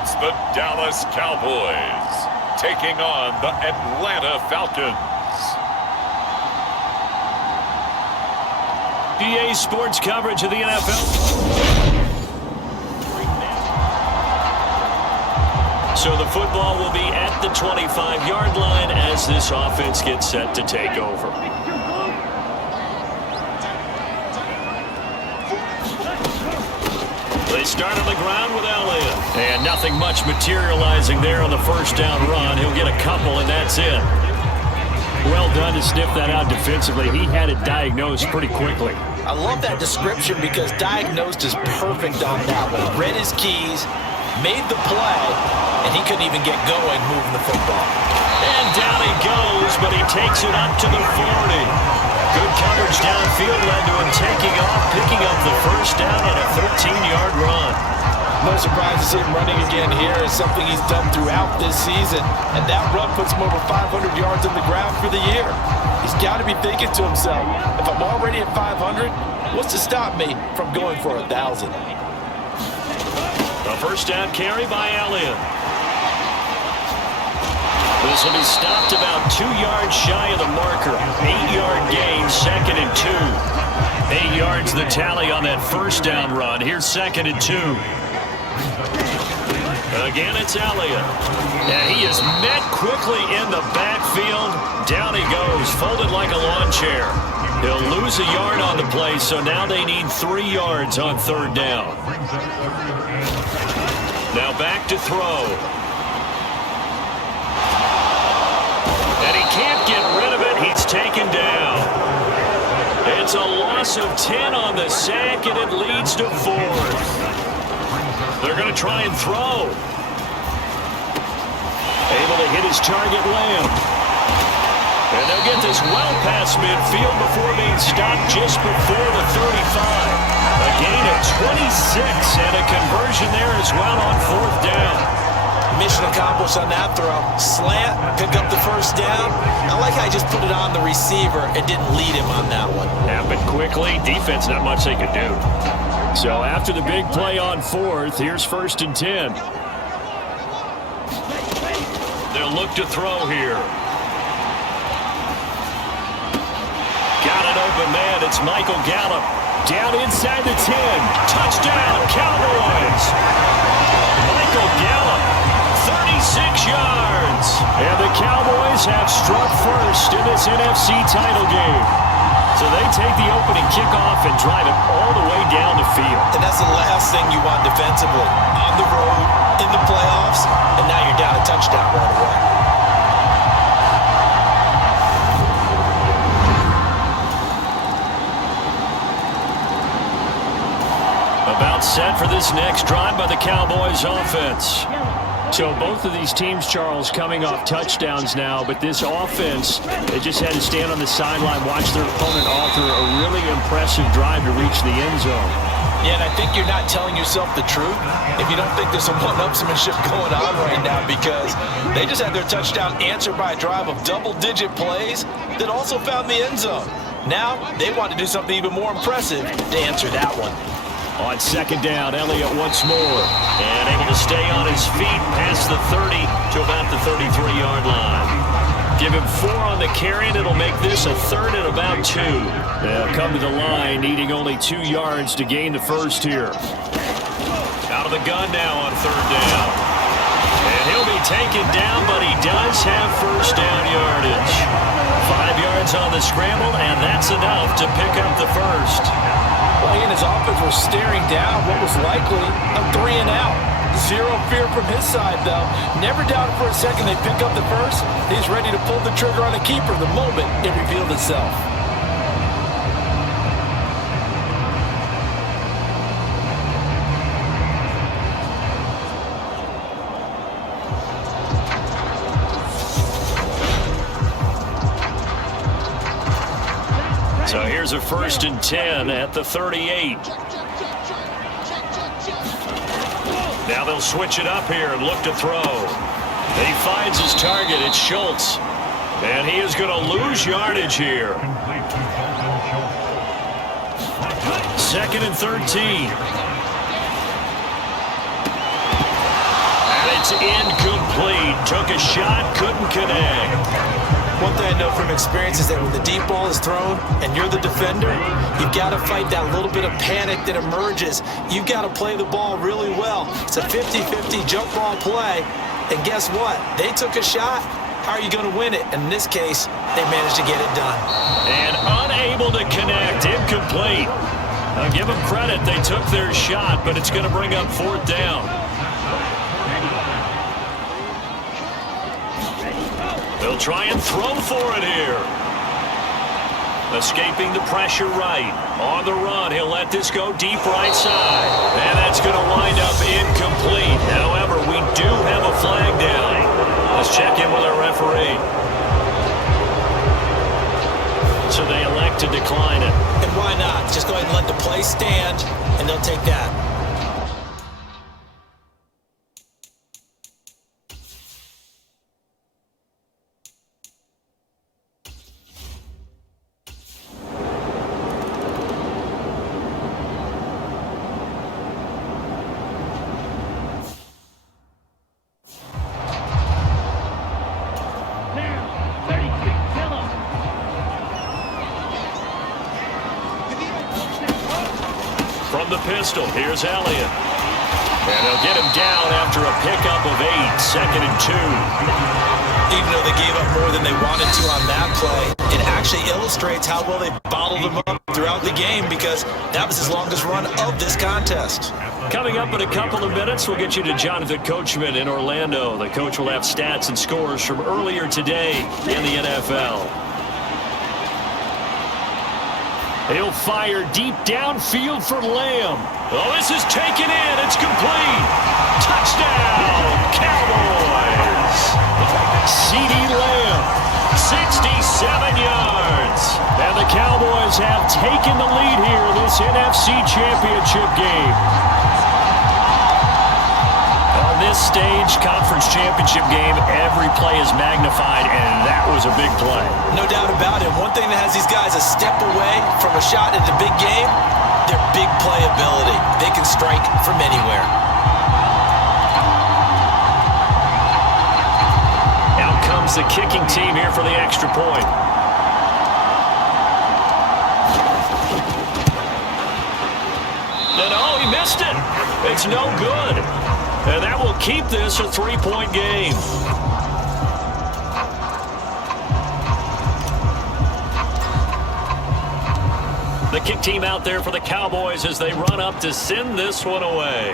It's the Dallas Cowboys taking on the Atlanta Falcons. EA Sports coverage of the NFL. So the football will be at the 25-yard line as this offense gets set to take over. They start on the ground with Elliott. And nothing much materializing there on the first down run. He'll get a couple, and that's it. Well done to sniff that out defensively. He had it diagnosed pretty quickly. I love that description because diagnosed is perfect on that one. Read his keys, made the play, and he couldn't even get going moving the football. And down he goes, but he takes it up to the 40. Good coverage downfield led to him taking off, picking up the first down and a 13-yard run. No surprise to see him running again here. It's something he's done throughout this season. And that run puts him over 500 yards on the ground for the year. He's got to be thinking to himself, if I'm already at 500, what's to stop me from going for 1,000? A first down carry by Elliott. This will be stopped about 2 yards shy of the marker. 8-yard gain, 2nd and 2. 8 yards the tally on that first down run. Here's 2nd and 2. Again, it's Elliott. And he is met quickly in the backfield. Down he goes, folded like a lawn chair. He'll lose a yard on the play, so now they need 3 yards on third down. Now back to throw. And he can't get rid of it. He's taken down. It's a loss of 10 on the sack, and it leads to 4th. They're going to try and throw. Able to hit his target, Lamb. And they'll get this well past midfield before being stopped just before the 35. A gain of 26 and a conversion there as well on 4th down. Mission accomplished on that throw. Slant, pick up the first down. I like how I just put it on the receiver and didn't lead him on that one. Happened quickly. Defense, not much they could do. So after the big play on 4th, here's 1st and 10. They'll look to throw here. Got an open man. It's Michael Gallup. Down inside the 10. Touchdown, Cowboys. Michael Gallup, 36 yards. And the Cowboys have struck first in this NFC title game. So they take the opening kickoff and drive it all the way down the field. And that's the last thing you want defensively. On the road, in the playoffs, and now you're down a touchdown right away. About set for this next drive by the Cowboys offense. So both of these teams, Charles, coming off touchdowns now, but this offense, they just had to stand on the sideline, watch their opponent author a really impressive drive to reach the end zone. Yeah, and I think you're not telling yourself the truth if you don't think there's some one-upsmanship going on right now, because they just had their touchdown answered by a drive of double-digit plays that also found the end zone. Now, they want to do something even more impressive to answer that one. On 2nd down, Elliott once more. And able to stay on his feet past the 30 to about the 33-yard line. Give him 4 on the carry, and it'll make this a 3rd and about 2. They'll come to the line, needing only 2 yards to gain the first here. Out of the gun now on 3rd down. And he'll be taken down, but he does have first down yardage. 5 yards on the scramble, and that's enough to pick up the first. Well, he and his offense were staring down what was likely a 3 and out. Zero fear from his side, though. Never doubted for a second they pick up the first. He's ready to pull the trigger on a keeper the moment it revealed itself. So here's a 1st and 10 at the 38. Now they'll switch it up here and look to throw. He finds his target. It's Schultz. And he is going to lose yardage here. 2nd and 13. it's incomplete. Took a shot, couldn't connect. One thing I know from experience is that when the deep ball is thrown and you're the defender, you've got to fight that little bit of panic that emerges. You've got to play the ball really well. It's a 50-50 jump ball play, and guess what? They took a shot. How are you going to win it? And in this case, they managed to get it done. And unable to connect, incomplete. I'll give them credit. They took their shot, but it's going to bring up 4th down. They'll try and throw for it here. Escaping the pressure right. On the run, he'll let this go deep right side. And that's going to wind up incomplete. However, we do have a flag down. Let's check in with our referee. So they elect to decline it. And why not? Just go ahead and let the play stand, and they'll take that. From the pistol, here's Elliott. And they'll get him down after a pickup of 8, 2nd and 2. Even though they gave up more than they wanted to on that play, it actually illustrates how well they bottled them up throughout the game, because that was his longest run of this contest. Coming up in a couple of minutes, we'll get you to Jonathan Coachman in Orlando. The coach will have stats and scores from earlier today in the NFL. He'll fire deep downfield for Lamb. Oh, this is taken in. It's complete. Touchdown, Cowboys. C.D. Lamb, 67 yards. And the Cowboys have taken the lead here in this NFC Championship game. On this stage, conference championship game, every play is magnified, and that was a big play. No doubt about it. One thing that has these guys a step away from a shot in the big game, their big playability. They can strike from anywhere. Out comes the kicking team here for the extra point. And oh, he missed it. It's no good. And that will keep this a 3-point game. The kick team out there for the Cowboys as they run up to send this one away.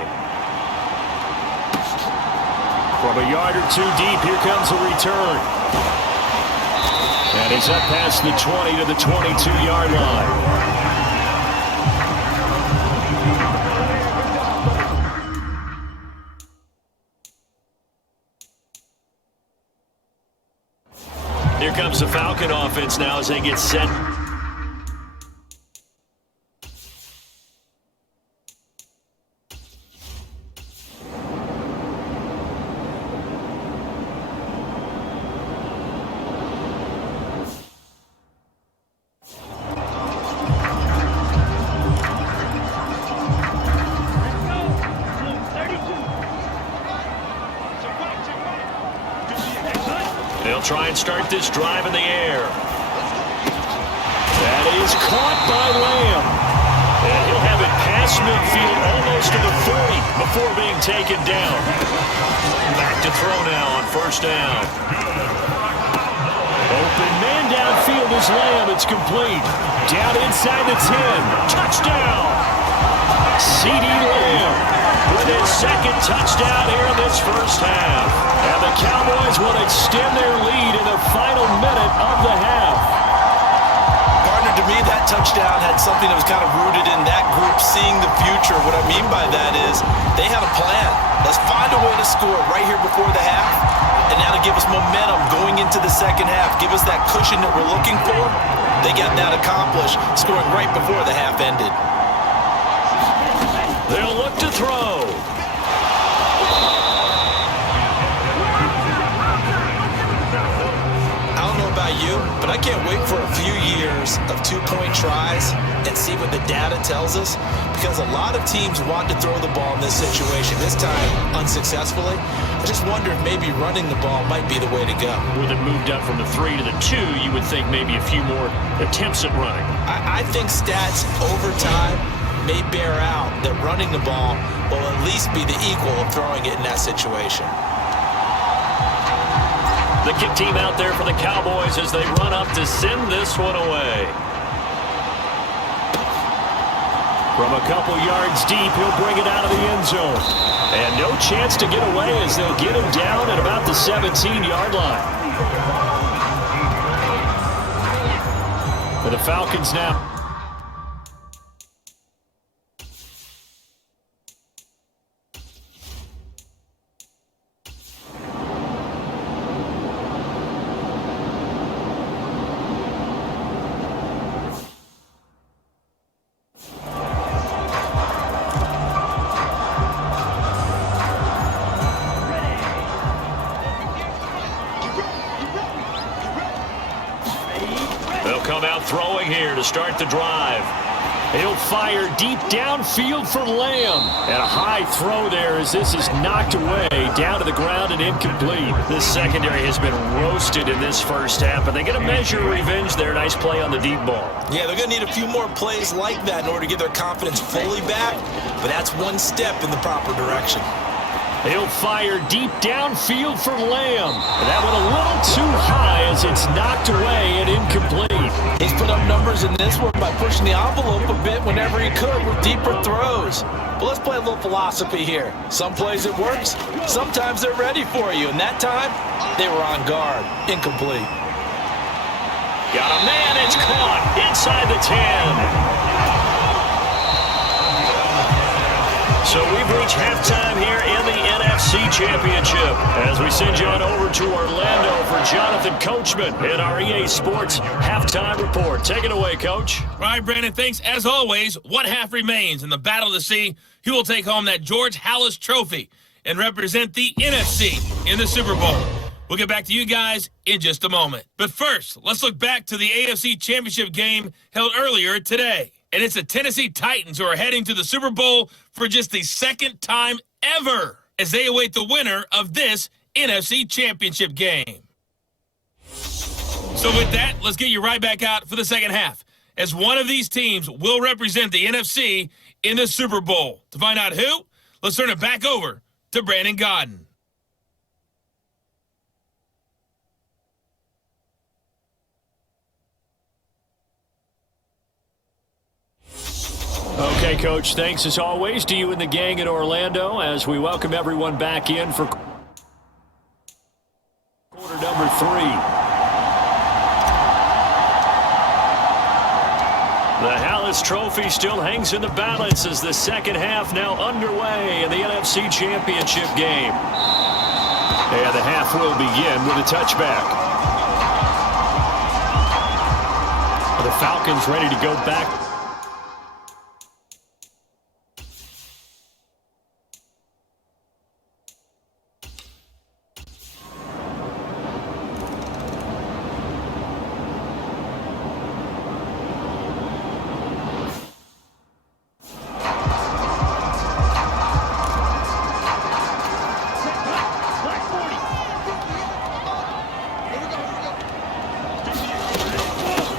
From a yard or 2 deep, here comes a return. And he's up past the 20 to the 22-yard line. Here comes the Falcon offense now as they get set. They'll try and start this drive in the air. That is caught by Lamb. And he'll have it past midfield almost to the 40 before being taken down. Back to throw now on 1st down. Open man downfield is Lamb. It's complete. Down inside the 10. Touchdown. C.D. Lamb with his 2nd touchdown here in this 1st half. And the Cowboys will extend their lead in the final minute of the half. Partner, to me, that touchdown had something that was kind of rooted in that group seeing the future. What I mean by that is they had a plan. Let's find a way to score right here before the half, and that'll give us momentum going into the 2nd half, give us that cushion that we're looking for. They got that accomplished, scoring right before the half ended. They'll look to throw. I don't know about you, but I can't wait for a few years of two-point tries and see what the data tells us, because a lot of teams want to throw the ball in this situation, this time unsuccessfully. I just wonder if maybe running the ball might be the way to go. With it moved up from the 3 to the 2, you would think maybe a few more attempts at running. I think stats over time may bear out that running the ball will at least be the equal of throwing it in that situation. The kick team out there for the Cowboys as they run up to send this one away. From a couple yards deep, he'll bring it out of the end zone. And no chance to get away as they'll get him down at about the 17-yard line. For the Falcons now. Come out throwing here to start the drive. He'll fire deep downfield for Lamb. And a high throw there as this is knocked away down to the ground and incomplete. This secondary has been roasted in this first half, but they get a measure of revenge there. Nice play on the deep ball. Yeah, they're going to need a few more plays like that in order to get their confidence fully back, but that's one step in the proper direction. He'll fire deep downfield for Lamb. And that went a little too high as it's knocked away and incomplete. He's put up numbers in this one by pushing the envelope a bit whenever he could with deeper throws. But let's play a little philosophy here. Some plays it works, sometimes they're ready for you. And that time, they were on guard. Incomplete. Got a man, it's caught inside the 10. So we've reached halftime here in the NFC Championship as we send you on over to Orlando for Jonathan Coachman in our EA Sports Halftime Report. Take it away, Coach. All right, Brandon, thanks. As always, one half remains in the battle to see who will take home that George Halas Trophy and represent the NFC in the Super Bowl. We'll get back to you guys in just a moment. But first, let's look back to the AFC Championship game held earlier today. And it's the Tennessee Titans who are heading to the Super Bowl for just the second time ever as they await the winner of this NFC Championship game. So with that, let's get you right back out for the second half, as one of these teams will represent the NFC in the Super Bowl. To find out who, let's turn it back over to Brandon Godden. Okay, Coach, thanks as always to you and the gang in Orlando as we welcome everyone back in for quarter number 3. The Halas Trophy still hangs in the balance as the second half now underway in the NFC Championship game. And the half will begin with a touchback. The Falcons ready to go back.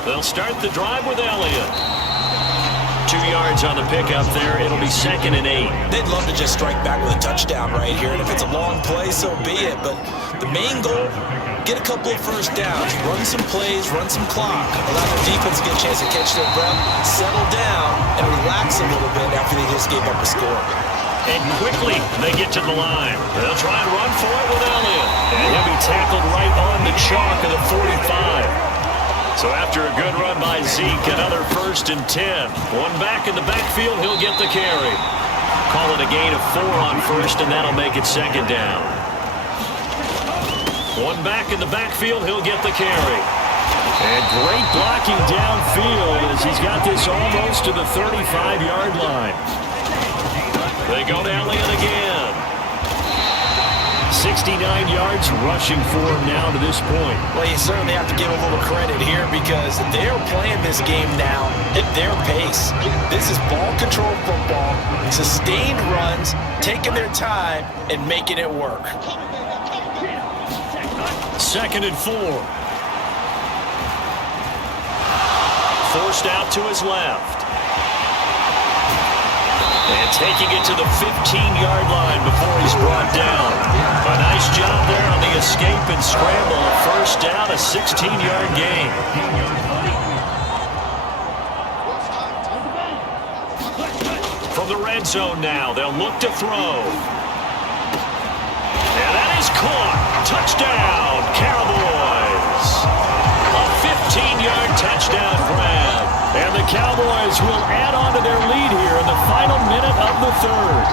They'll start the drive with Elliott. 2 yards on the pickup there. It'll be 2nd and 8. They'd love to just strike back with a touchdown right here. And if it's a long play, so be it. But the main goal, get a couple of first downs, run some plays, run some clock, allow their defense to get a chance to catch their breath, settle down, and relax a little bit after they just gave up a score. And quickly, they get to the line. They'll try and run for it with Elliott. And he'll be tackled right on the chalk of the 45. So after a good run by Zeke, another 1st and 10. One back in the backfield, he'll get the carry. Call it a gain of 4 on 1st, and that'll make it 2nd down. One back in the backfield, he'll get the carry. And great blocking downfield as he's got this almost to the 35-yard line. They go to Elliott again. 69 yards rushing for him now to this point. Well, you certainly have to give a little credit here because they're playing this game now at their pace. This is ball control football, sustained runs, taking their time, and making it work. 2nd and 4. Forced out to his left. And taking it to the 15-yard line before he's brought down. A nice job there on the escape and scramble. First down, a 16-yard gain. From the red zone now, they'll look to throw. And that is caught. Touchdown, Cowboys. A 15-yard touchdown grab. And the Cowboys will add on to their lead here in the final minute of the third.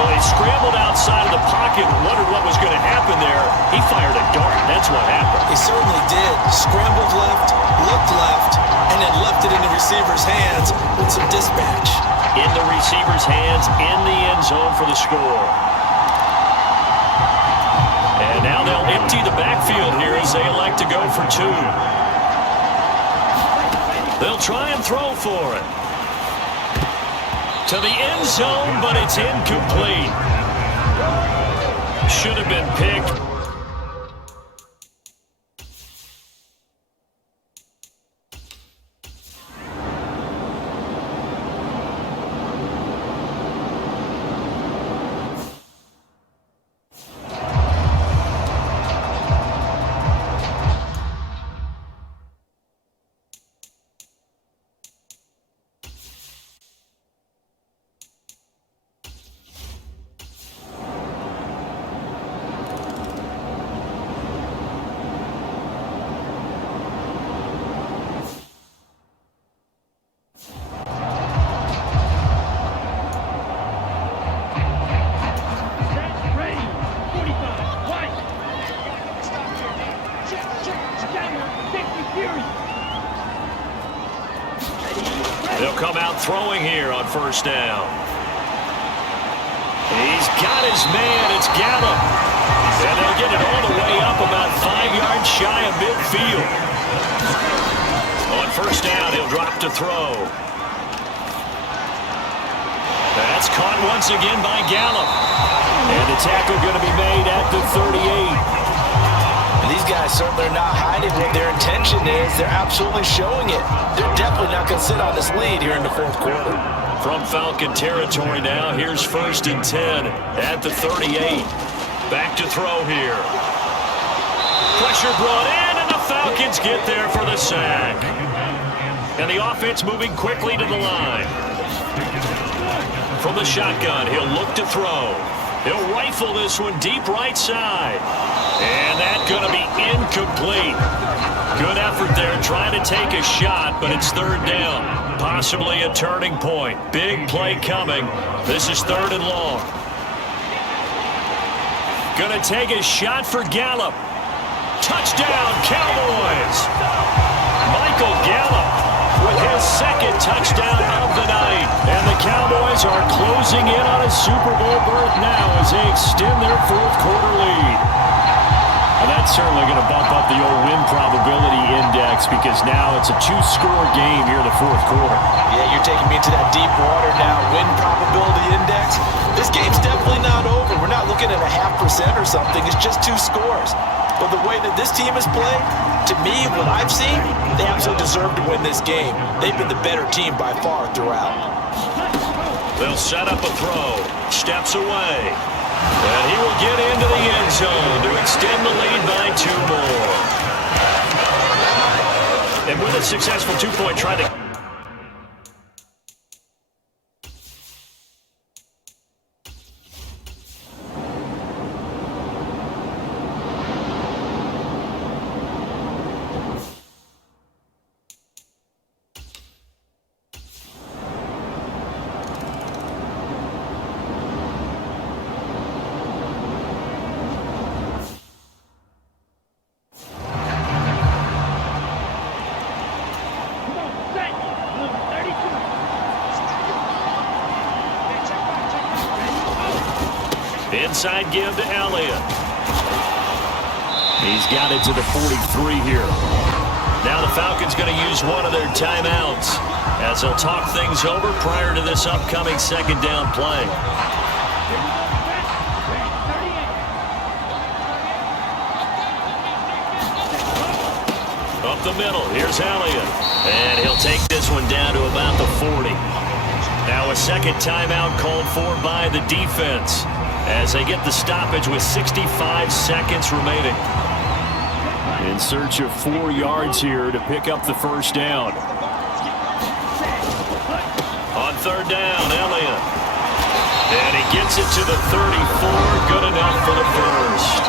Well, he scrambled outside of the pocket and wondered what was going to happen there. He fired a dart. That's what happened. He certainly did. Scrambled left, looked left, and then left it in the receiver's hands with some dispatch. In the receiver's hands, in the end zone for the score. And now they'll empty the backfield here as they elect to go for 2. They'll try and throw for it. To the end zone, but it's incomplete. Should have been picked. They'll come out throwing here on first down. He's got his man. It's Gallup. And they'll get it all the way up about 5 yards shy of midfield. On first down, he'll drop to throw. That's caught once again by Gallup. And the tackle going to be made at the 38. These guys certainly are not hiding what their intention is. They're absolutely showing it. They're definitely not going to sit on this lead here in the fourth quarter. From Falcon territory now, here's 1st and 10 at the 38. Back to throw here. Pressure brought in, and the Falcons get there for the sack. And the offense moving quickly to the line. From the shotgun, he'll look to throw. He'll rifle this one deep right side. And that's going to be incomplete. Good effort there trying to take a shot, but it's 3rd down. Possibly a turning point. Big play coming. This is 3rd and long. Going to take a shot for Gallup. Touchdown, Cowboys. Michael Gallup with his 2nd touchdown of the night. And the Cowboys are closing in on a Super Bowl berth now as they extend their 4th quarter lead. And that's certainly going to bump up the old win probability index because now it's a 2-score game here in the 4th quarter. Yeah, you're taking me into that deep water now. Win probability index. This game's definitely not over. We're not looking at a 0.5% or something. It's just 2 scores. But the way that this team has played, to me, what I've seen, they absolutely deserve to win this game. They've been the better team by far throughout. They'll set up a throw. Steps away. And he will get into the end zone to extend the lead by 2 more. And with a successful 2-point try to... inside give to Elliott. He's got it to the 43 here. Now the Falcons going to use one of their timeouts as they'll talk things over prior to this upcoming second down play. Up the middle, here's Elliott. And he'll take this one down to about the 40. Now a second timeout called for by the defense as they get the stoppage with 65 seconds remaining. In search of 4 yards here to pick up the first down. On third down, Elliott. And he gets it to the 34. Good enough for the first.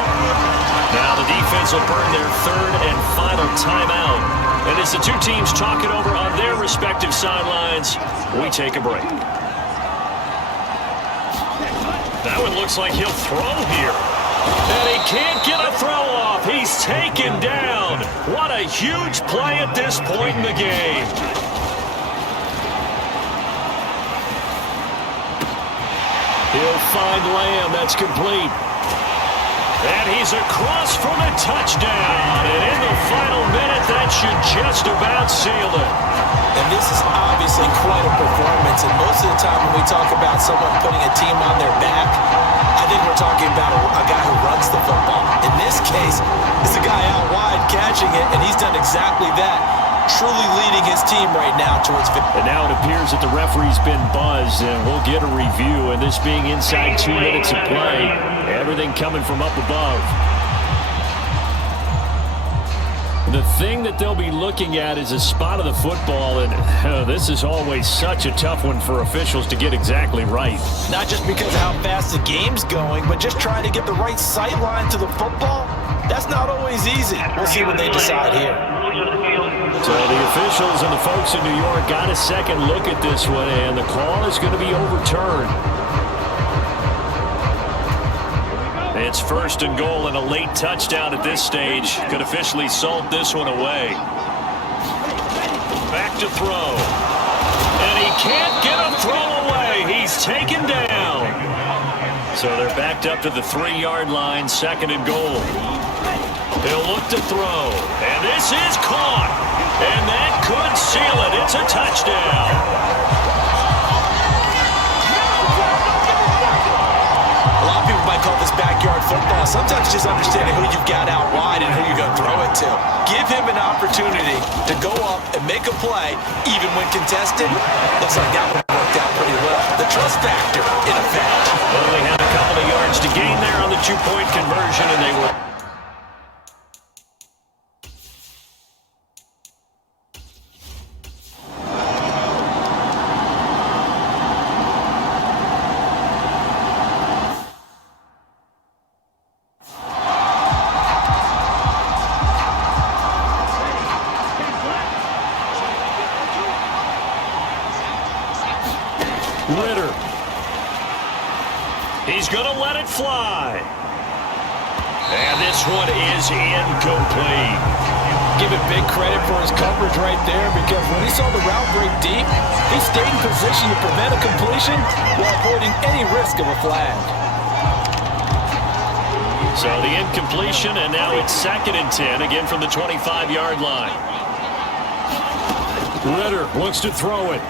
Now the defense will burn their third and final timeout. And as the two teams talk it over on their respective sidelines, we take a break. That one looks like he'll throw here. And he can't get a throw off. He's taken down. What a huge play at this point in the game. He'll find Lamb. That's complete. And he's across for the touchdown. And in the final minute, that should just about seal it. And this is obviously quite a performance. And most of the time when we talk about someone putting a team on their back, I think we're talking about a guy who runs the football. In this case, it's a guy out wide catching it, and he's done exactly that, truly leading his team right now towards victory. And now it appears that the referee's been buzzed, and we'll get a review. And this being inside 2 minutes of play, everything coming from up above. The thing that they'll be looking at is a spot of the football, and this is always such a tough one for officials to get exactly right. Not just because of how fast the game's going, but just trying to get the right sight line to the football. That's not always easy. We'll see what they decide here. So the officials and the folks in New York got a second look at this one, and the call is going to be overturned. It's first and goal, and a late touchdown at this stage could officially salt this one away. Back to throw. And he can't get a throw away. He's taken down. So they're backed up to the 3-yard line, second and goal. He'll look to throw. And this is caught. And that could seal it. It's a touchdown. A lot of people might call this backyard football. Sometimes just understanding who you've got out wide and who you're going to throw it to. Give him an opportunity to go up and make a play, even when contested. Looks like that one worked out pretty well. The trust factor, in effect. Only had a couple of yards to gain there on the 2-point conversion, and they were... He's going to let it fly. And this one is incomplete. Give him big credit for his coverage right there, because when he saw the route break deep, he stayed in position to prevent a completion while avoiding any risk of a flag. So the incompletion, and now it's 2nd and 10, again from the 25-yard line. Ritter wants to throw it.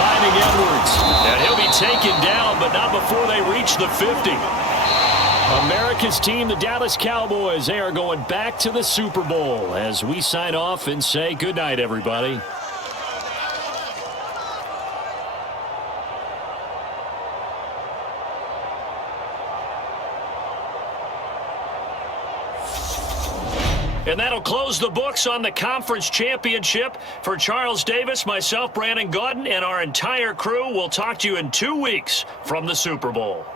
Finding Edwards. And he'll be taken down, but not before they reach the 50. America's team, the Dallas Cowboys, they are going back to the Super Bowl as we sign off and say goodnight, everybody. And that'll close the books on the conference championship. For Charles Davis, myself, Brandon Gaudin, and our entire crew, we'll talk to you in 2 weeks from the Super Bowl.